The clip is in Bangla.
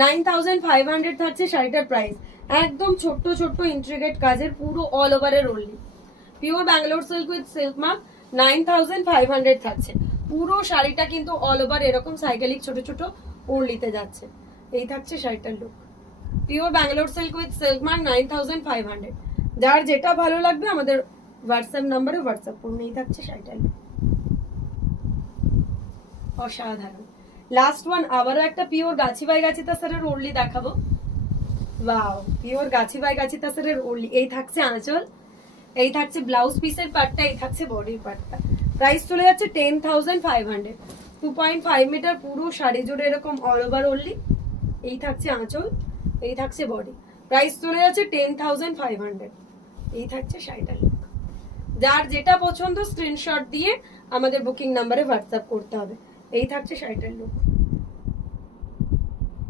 9500 থাকছে শাড়িটার প্রাইস। একদম ছোট্ট ছোট্ট ইন্ট্রিগেট কাজের, পুরো অল ওভারের only pure Bangalore silk with silk mark. 9500 থাকছে পুরো শাড়িটা, কিন্তু অল ওভার এরকম সাইকেলিক ছোট ছোট ওড়লিতে যাচ্ছে। এই থাকছে শাড়িটার look, pure Bangalore silk with silk mark 9500। যার যেটা ভালো লাগবে আমাদের হোয়াটসঅ্যাপ নাম্বারে হোয়াটসঅ্যাপ করুন। এই থাকছে শাড়িটার লুক, অসাধারণ। লাস্ট ওয়ান আবারও একটা পিওর গাছি বাই গাছি তাসারের ওড়লি দেখাবো। ওয়াও, পিওর গাছি বাই গাছি তাসারের ওড়লি। এই থাকছে আঁচল, এই থাকছে ব্লাউজ পিসের পার্টটা, এই থাকছে বডির পার্টটা। প্রাইস চলে যাচ্ছে 10500। 2.5 মিটার পুরো শাড়ি জুড়ে এরকম অল ওভার ওড়লি। এই থাকছে আঁচল, এই থাকছে বডি। প্রাইস চলে যাচ্ছে 10500। এই থাকছে শাড়িটার লুক। যার যেটা পছন্দ স্ক্রিনশট দিয়ে আমাদের বুকিং নাম্বারে হোয়াটসঅ্যাপ করতে হবে। এই থাকছে শাড়িটার লুক।